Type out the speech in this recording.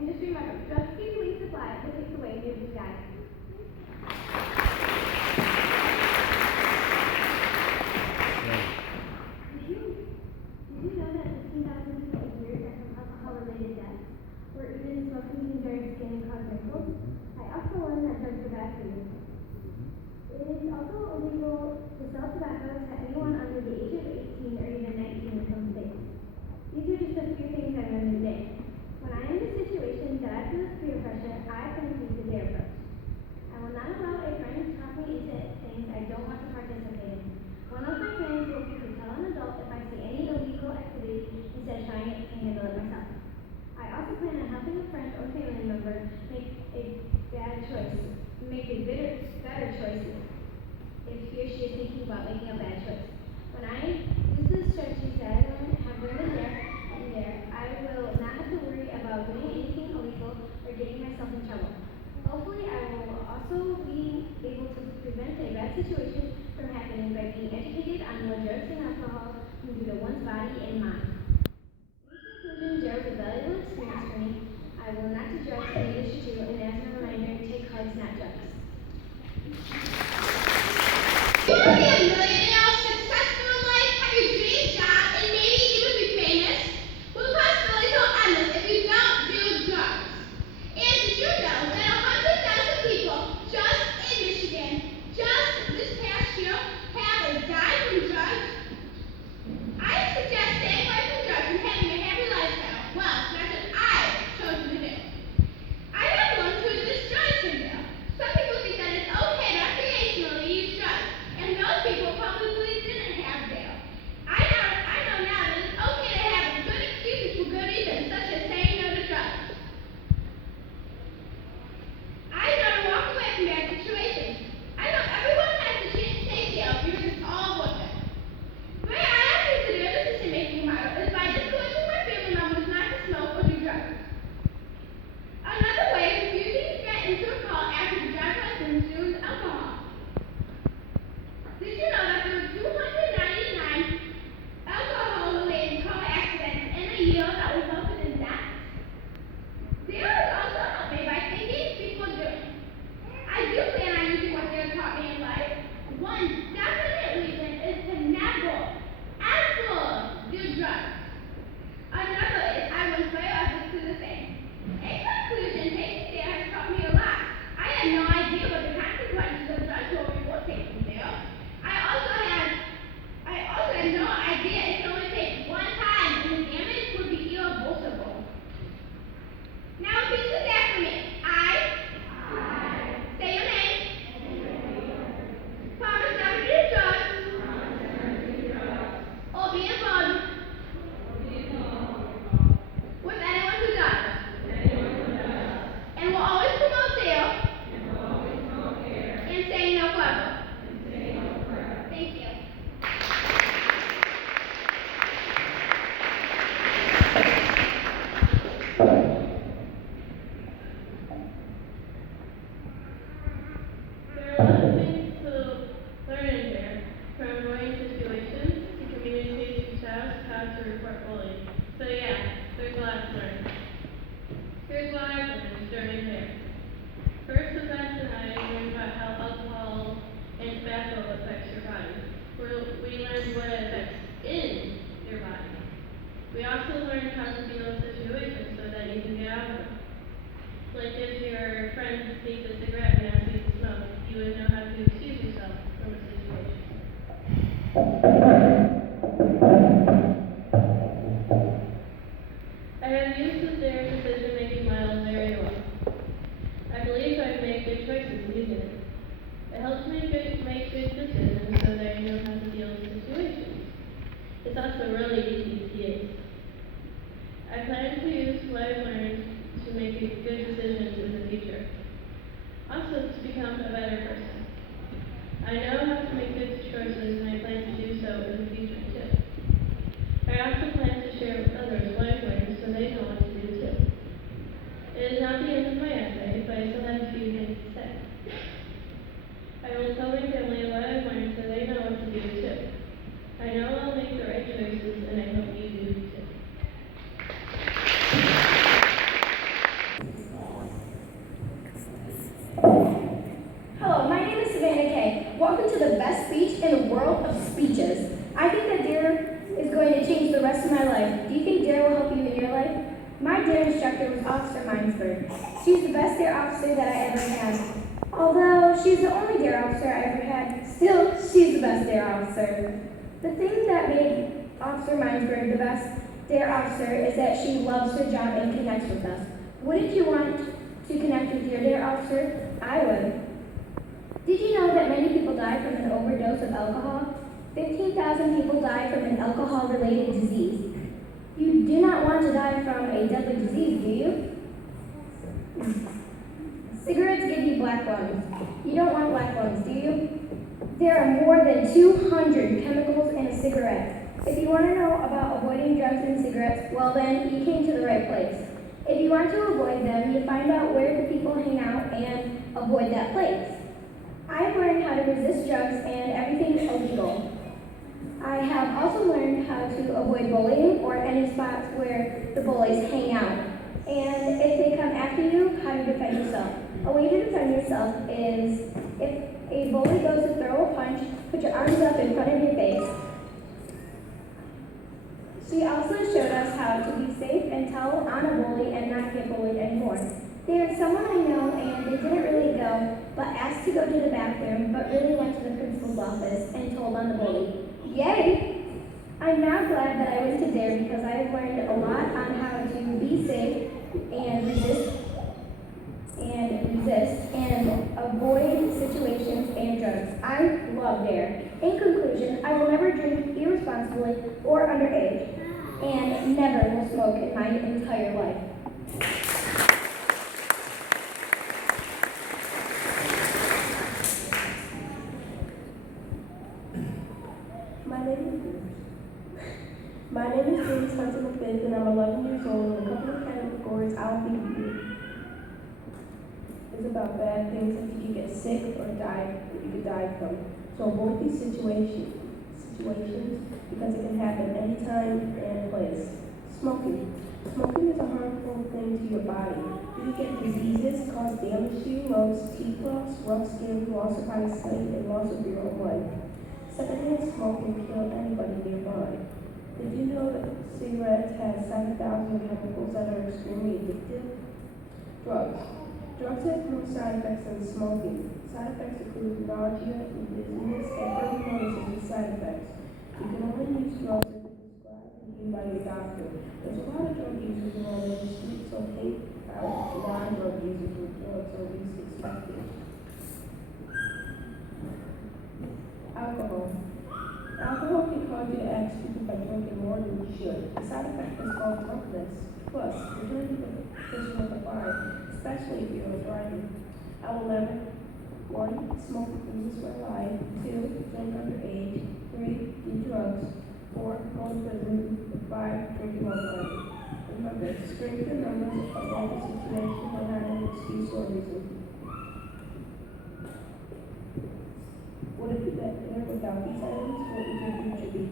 And just remember, drugs give you wings to fly, but takes away your blue sky. Did you know that 15,000 people a year die from alcohol-related deaths, or even smoking can dry your skin and cause wrinkles? I also learned that drugs are bad for you. It is also illegal to sell tobacco to anyone under the age of 18 or even 19 in some states. These are just a few things I learned today. When I am in a situation that I feel is peer pressure, I can use the D.A.R.E approach. I will not allow a friend to talk me into things I don't want to participate in. One of my plans will be to tell an adult if I see any illegal activity instead of trying to handle it myself. I also plan on helping a friend or family member make a better choice if he or she is thinking about making a bad choice. When I use the strategies that I have learned there, I will not have to worry about doing anything illegal or getting myself in trouble. Hopefully, I will also be able to prevent a bad situation from happening by being educated on what drugs and alcohol can do to one's body and mind. In conclusion, D.A.R.E was a valuable experience for me. I will not do drugs and you should too, and as a reminder, take hugs, not drugs. You want to be a millionaire, successful in life, have your dream job, and maybe even be famous? Well, the possibilities are endless if you don't do drugs. And did you know that 100,000 people just in Michigan, just this past year, have died from drugs? I suggest staying away from drugs and having a happy lifestyle. Well, that's what I've chosen to do. I have one who is destroyed syndrome. Some people think that it's okay to recreationally use drugs, and those people probably didn't have D.A.R.E. I know now that it's okay to have good excuses for good reasons, such as saying no to drugs. I know to walk away from bad situations. I know everyone has the chance to take D.A.R.E because it's all worth it. The way I have considered a decision-making model is by discouraging my family members not to smoke or do drugs. Another way is refusing to get into a car after the driver has consumed alcohol. Did you know that there were 299 alcohol-related car accidents in a year that resulted in death? D.A.R.E has also helped me by thinking before doing. I do plan on using what D.A.R.E taught me in life. One definite reason is to never, ever do drugs. Another is I will inspire others to do the same. In conclusion, taking D.A.R.E has taught me a lot. I had no idea what the consequences of drugs were before taking D.A.R.E. I also had no idea it could only take one time and the damage would be irreversible. Now repeat this after me. I say your name. Promise never to do drugs or be involved with anyone who does. And will always promote D.A.R.E and say no forever. Thank you. There are a lot of things to learn in there, from avoiding situations to communication styles to how to report bullying. So yeah, there's a lot to learn. Here's what I've learned during there. First, the best and I learned about how alcohol and tobacco affects your body. We learned what it affects in your body. We also learned how to deal with situations so that you can get out of them. Like if your friend sneaks a cigarette and asks you to smoke, you would know how to excuse yourself from a situation. I have used the D.A.R.E decision-making model very well. I believe I've made good choices using it. It helps me make good decisions so that you know how to deal with situations. It's also really easy to use. I plan to use what I've learned to make good decisions in the future. Also, to become a better person. I know how to make good choices and I plan to do so in the future too. I also plan to share with others what I've learned so they know what to do too. It is not the end of my essay, but I still have a few things to say. I will tell my family what I've learned so they know what to do too. I know I'll make the right choices and I hope you do too. my D.A.R.E instructor was Officer Minesburg. She's the best D.A.R.E officer that I ever had. Although she's the only D.A.R.E officer I ever had, still, she's the best D.A.R.E officer. The thing that made Officer Minesburg the best D.A.R.E officer is that she loves her job and connects with us. Wouldn't you want to connect with your D.A.R.E officer? I would. Did you know that many people die from an overdose of alcohol? 15,000 people die from an alcohol-related disease. You do not want to die from a deadly disease, do you? Cigarettes give you black lungs. You don't want black lungs, do you? There are more than 200 chemicals in a cigarette. If you want to know about avoiding drugs in cigarettes, well then, you came to the right place. If you want to avoid them, you find out where the people hang out and avoid that place. I've learned how to resist drugs and everything illegal. I have also learned how to avoid bullying or any spots where the bullies hang out. And if they come after you, how to defend yourself. A way to defend yourself is if a bully goes to throw a punch, put your arms up in front of your face. She also showed us how to be safe and tell on a bully and not get bullied anymore. There's someone I know and they didn't really go, but asked to go to the bathroom, but really went to the principal's office and told on the bully. Yay! I'm now glad that I went to D.A.R.E because I have learned a lot on how to be safe and resist and avoid situations and drugs. I love D.A.R.E. In conclusion, I will never drink irresponsibly or underage, and never will smoke in my entire life. My name is James Hunter McFifth, and I'm 11 years old, and a couple of categories I'll be is about bad things that you could get sick or you could die from. So avoid these situations because it can happen anytime and place. Smoking. Smoking is a harmful thing to your body. You can get diseases, cause damage to your lungs, teeth loss, rough skin, loss of eyesight, and loss of your own life. Secondhand smoke can kill anybody nearby. Did you know that cigarettes have 7,000 chemicals that are extremely addictive? Drugs. Drugs have more side effects than smoking. Side effects include nausea, dizziness, and early notices of side effects. You can only use drugs if it's prescribed and used by your doctor. There's a lot of drug users around the street, so hate out non-drug users with drugs are least expected. Alcohol. Alcohol can cause you to act stupid by drinking more than you should. The side effect is called drunkenness. Plus, returning to the person with a fire, especially if you're driving. I will never 1. Smoke before you alive. 2. Drink underage. 3. Do drugs. 4. Go to prison. 5. Drinking while driving. Remember, strength the numbers of all the situations are not an excuse or reason. What if you get there without these items? What would your future be?